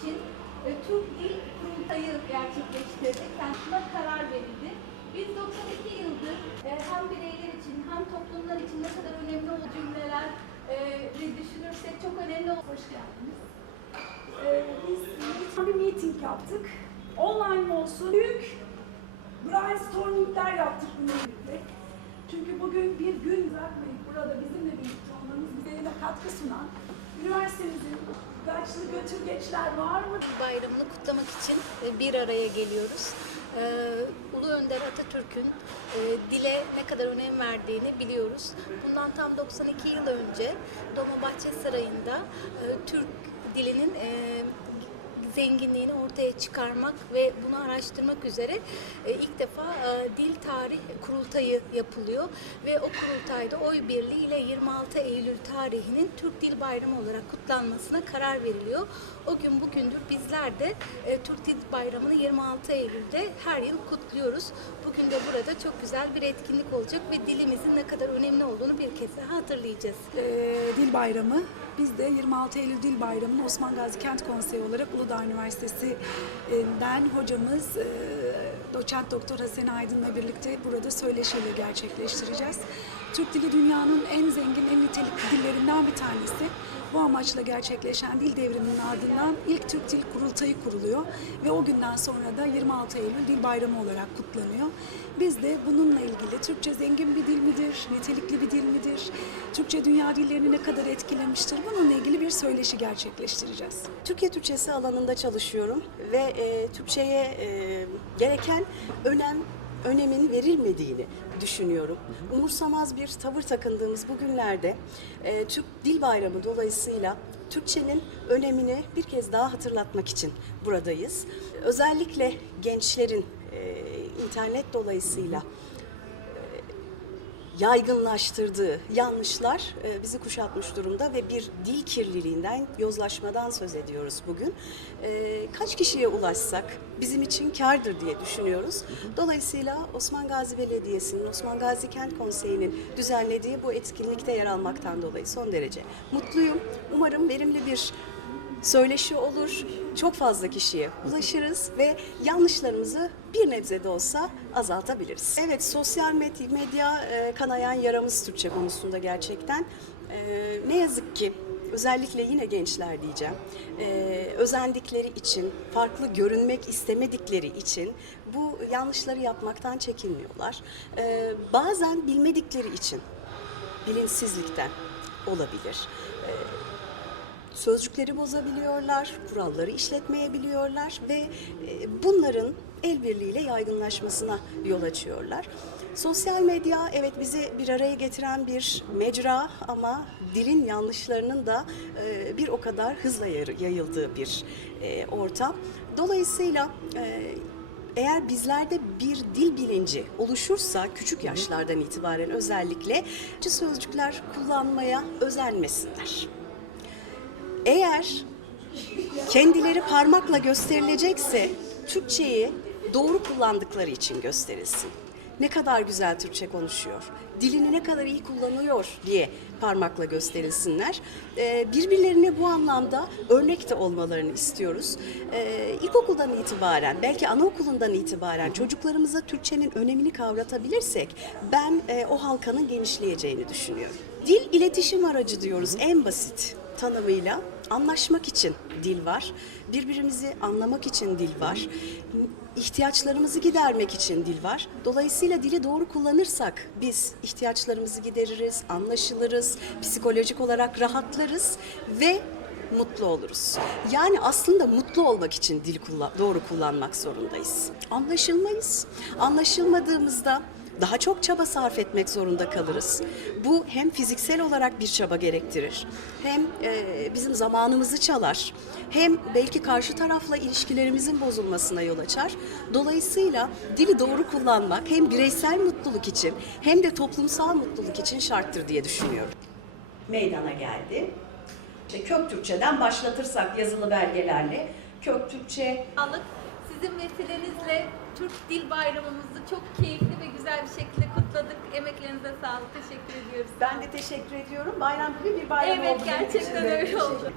için e, Türk Dil Kurultayı gerçekleştirdik. Yani buna karar verildi. Biz 92 yıldır e, hem bireyler için hem toplumlar için ne kadar önemli olduğu cümleler e, düşünürsek çok önemli olur. Hoş geldiniz. Ee, biz bir meeting yaptık. Online olsun? Büyük brainstormingler yaptık bununla birlikte. Çünkü bugün bir gün bırakmayıp burada bizimle birlikte olmanız bize de katkı sunan üniversitemizin kaçlı götürgeçler var mı? bayramını kutlamak için e, bir araya geliyoruz. Ee, Ulu Önder Atatürk'ün e, dile ne kadar önem verdiğini biliyoruz. Bundan tam 92 yıl önce Dolmabahçe Sarayı'nda e, Türk dilinin e, zenginliğini ortaya çıkarmak ve bunu araştırmak üzere e, ilk defa e, Dil Tarih Kurultayı yapılıyor ve o kurultayda oy birliği ile 26 Eylül tarihinin Türk Dil Bayramı olarak kutlanmasına karar veriliyor. O gün bugündür bizler de e, Türk Dil Bayramı'nı 26 Eylül'de her yıl kutluyoruz. Bugün de burada çok güzel bir etkinlik olacak ve dilimizin ne kadar önemli olduğunu bir kez daha hatırlayacağız. Ee, Dil Bayramı. Biz de 26 Eylül Dil Bayramı'nı Osman Gazi Kent Konseyi olarak Uludağ Üniversitesi'nden hocamız e, doçent doktor Hasan Aydın'la birlikte burada söyleşiyle gerçekleştireceğiz. Türk dili dünyanın en zengin, en nitelikli dillerinden bir tanesi. Bu amaçla gerçekleşen dil devriminin ardından ilk Türk Dil Kurultayı kuruluyor ve o günden sonra da 26 Eylül Dil Bayramı olarak kutlanıyor. Biz de bununla ilgili Türkçe zengin bir dil midir, nitelikli bir dil midir, Türkçe dünya dillerini ne kadar etkilemiştir bununla ilgili bir söyleşi gerçekleştireceğiz. Türkiye Türkçesi alanında çalışıyorum ve e, Türkçe'ye e, gereken önem önemin verilmediğini düşünüyorum. Umursamaz bir tavır takındığımız bu günlerde e, Türk Dil Bayramı dolayısıyla Türkçenin önemini bir kez daha hatırlatmak için buradayız. Özellikle gençlerin e, internet dolayısıyla yaygınlaştırdığı yanlışlar e, bizi kuşatmış durumda ve bir dil kirliliğinden, yozlaşmadan söz ediyoruz bugün. E, Kaç kişiye ulaşsak bizim için kardır diye düşünüyoruz. Dolayısıyla Osman Gazi Belediyesi'nin, Osman Gazi Kent Konseyi'nin düzenlediği bu etkinlikte yer almaktan dolayı son derece mutluyum. Umarım verimli bir söyleşi olur, çok fazla kişiye ulaşırız ve yanlışlarımızı bir nebze de olsa azaltabiliriz. Evet, sosyal medya, e, kanayan yaramız Türkçe konusunda gerçekten. E, ne yazık ki özellikle yine gençler diyeceğim, e, özendikleri için, farklı görünmek istemedikleri için bu yanlışları yapmaktan çekinmiyorlar. E, bazen bilmedikleri için, bilinçsizlikten olabilir. Sözcükleri bozabiliyorlar, kuralları işletmeyebiliyorlar ve e, bunların el birliğiyle yaygınlaşmasına yol açıyorlar. Sosyal medya evet bizi bir araya getiren bir mecra ama dilin yanlışlarının da e, bir o kadar hızla yayı- yayıldığı bir e, ortam. Dolayısıyla eğer bizlerde bir dil bilinci oluşursa küçük yaşlardan itibaren özellikle sözcükler kullanmaya özenmesinler. Eğer kendileri parmakla gösterilecekse Türkçeyi doğru kullandıkları için gösterilsin. Ne kadar güzel Türkçe konuşuyor, dilini ne kadar iyi kullanıyor diye parmakla gösterilsinler. Ee, birbirlerine bu anlamda örnek de olmalarını istiyoruz. Ee, ilkokuldan itibaren, belki anaokulundan itibaren çocuklarımıza Türkçenin önemini kavratabilirsek ben e, o halkanın genişleyeceğini düşünüyorum. Dil iletişim aracı diyoruz en basit tanımıyla anlaşmak için dil var. Birbirimizi anlamak için dil var. ihtiyaçlarımızı gidermek için dil var. Dolayısıyla dili doğru kullanırsak biz ihtiyaçlarımızı gideririz, anlaşılırız, psikolojik olarak rahatlarız ve mutlu oluruz. Yani aslında mutlu olmak için dil kullan- doğru kullanmak zorundayız. Anlaşılmayız. Anlaşılmadığımızda daha çok çaba sarf etmek zorunda kalırız. Bu hem fiziksel olarak bir çaba gerektirir, hem e, bizim zamanımızı çalar, hem belki karşı tarafla ilişkilerimizin bozulmasına yol açar. Dolayısıyla dili doğru kullanmak hem bireysel mutluluk için hem de toplumsal mutluluk için şarttır diye düşünüyorum. Meydana geldi. İşte kök Türkçeden başlatırsak yazılı belgelerle kök Türkçe Sağlık. Sizin vesilenizle Türk Dil Bayramımızı çok keyifli ve güzel bir şekilde kutladık. Emeklerinize sağlık. Teşekkür ediyoruz. ben de teşekkür ediyorum. Bayram gibi bir bayram Evet, oldu için gerçekten öyle oldu.